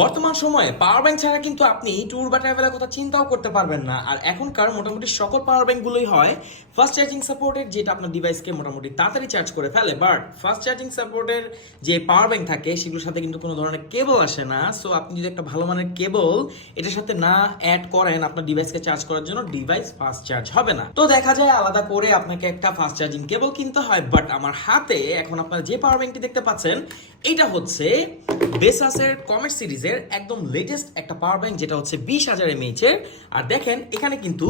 বর্তমান সময়ে power bank ছাড়া কিন্তু আপনি ট্যুর বা ট্রাভেলের কথা চিন্তাও করতে পারবেন না। আর এখনকার মোটামুটি সকল পাওয়ার ব্যাংকগুলোই হয় ফাস্ট চার্জিং সাপোর্টেড, যেটা আপনার ডিভাইসকে মোটামুটি তাড়াতাড়ি চার্জ করে ফেলে। বাট ফাস্ট চার্জিং সাপোর্টের যে পাওয়ার ব্যাংক থাকে সেগুলোর সাথে কিন্তু কোনো ধরনের কেবল আসে না। সো আপনি যদি একটা ভালো মানের কেবল এটার সাথে না অ্যাড করেন আপনার ডিভাইসকে চার্জ করার জন্য, ডিভাইস ফাস্ট চার্জ হবে না। তো দেখা যায় আলাদা করে আপনাকে একটা ফাস্ট চার্জিং কেবল কিনতে হয়। বাট আমার হাতে এখন আপনারা যে পাওয়ার ব্যাংকটি দেখতে পাচ্ছেন এটা হচ্ছে বেসাসের কমেট সিরিজের একদম লেটেস্ট একটা পাওয়ার ব্যাংক, যেটা হচ্ছে 20,000 mAh এর। আর দেখেন এখানে কিন্তু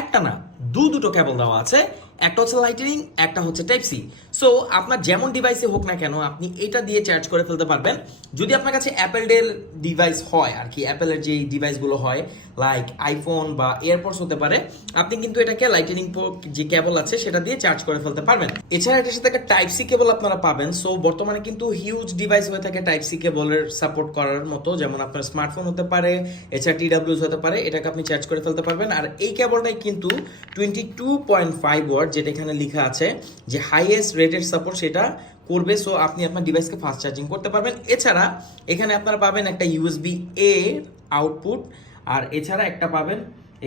একটা না দুটো কেবল দেওয়া আছে, একটা হচ্ছে লাইটনিং, একটা হচ্ছে টাইপ সি। সো আপনার যেমন ডিভাইসে হোক না কেন আপনি এটা দিয়ে চার্জ করে ফেলতে পারবেন। যদি আপনার কাছে অ্যাপেল ডেল ডিভাইস হয় আর কি, অ্যাপেলের যে ডিভাইসগুলো হয় লাইক আইফোন বা এয়ারপডস হতে পারে, আপনি কিন্তু এটাকে লাইটনিং যে কেবল আছে সেটা দিয়ে চার্জ করে ফেলতে পারবেন। এছাড়া এটার সাথে একটা টাইপ সি কেবল আপনারা পাবেন। সো বর্তমানে কিন্তু হিউজ ডিভাইস হয়ে থাকে টাইপ সি কেবলের সাপোর্ট করার মতো, যেমন আপনার স্মার্টফোন হতে পারে, এছাড়া টিডাব্লিউএস হতে পারে, এটাকে আপনি চার্জ করে ফেলতে পারবেন। আর এই কেবলটাই কিন্তু 22.5 ওয়াট, যেটা এখানে লেখা আছে যে হাইয়েস্ট রেটেড সাপোর্ট সেটা করবে। সো আপনি আপনার ডিভাইসকে ফাস্ট চার্জিং করতে পারবেন। এছাড়া এখানে আপনারা পাবেন একটা ইউএসবি এ আউটপুট, আর এছাড়া একটা পাবেন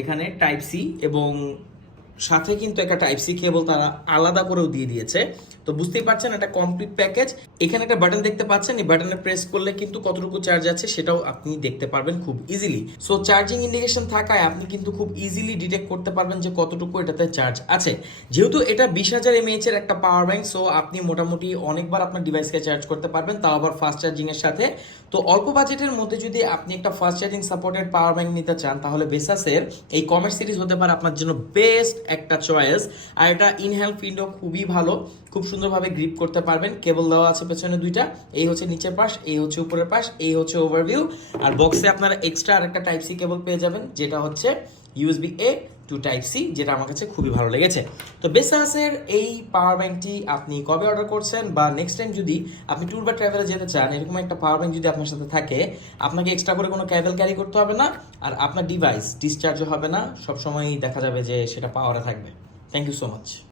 এখানে টাইপ সি, এবং সাথে কিন্তু একটা টাইপ সি কেবল তারা আলাদা করেও দিয়ে দিয়েছে। তো বুঝতেই পারছেন একটা কমপ্লিট প্যাকেজ। এখানে একটা বাটন দেখতে পাচ্ছেন, এই বাটনে প্রেস করলে কিন্তু কতটুকু চার্জ আছে সেটাও আপনি দেখতে পারবেন খুব ইজিলি। সো চার্জিং ইন্ডিকেশন থাকায় আপনি কিন্তু খুব ইজিলি ডিটেক্ট করতে পারবেন যে কতটুকু এটাতে চার্জ আছে। যেহেতু এটা 20,000 mAh এর একটা পাওয়ার ব্যাংক, সো আপনি মোটামুটি অনেকবার আপনার ডিভাইসকে চার্জ করতে পারবেন, তাও আবার ফাস্ট চার্জিং এর সাথে। তো অল্প বাজেটের মধ্যে যদি আপনি একটা fast charging supported power bank নিতে চান, তাহলে বেসাসের এই কমেট সিরিজ হতে পারে আপনার জন্য বেস্ট একটা চয়েস। আর এটা ইনহ্যান্ড ফিন্ডো খুবই ভালো, খুব সুন্দরভাবে গ্রিপ করতে পারবেন। কেবল দেওয়া আছে পেছনে দুইটা, এই হচ্ছে নিচের পাশ, এই হচ্ছে উপরের পাশ, এই হচ্ছে ওভারভিউ। আর বক্সে আপনারা এক্সট্রা আরেকটা টাইপ সি কেবল পেয়ে যাবেন, যেটা হচ্ছে USB A to type C, যেটা আমার কাছে খুবই ভালো লেগেছে। তো বেসাসের এই পাওয়ার ব্যাংকটি আপনি কবে অর্ডার করছেন, বা নেক্সট টাইম যদি আপনি ট্যুর বা ট্রাভেলে যেতে চান, এরকম একটা পাওয়ার ব্যাংক যদি আপনার সাথে থাকে, আপনাকে এক্সট্রা করে কোনো কেবল ক্যারি করতে হবে না, আর আপনার ডিভাইস ডিসচার্জও হবে না, সবসময় দেখা যাবে যে সেটা পাওয়ারে থাকবে। Thank you so much.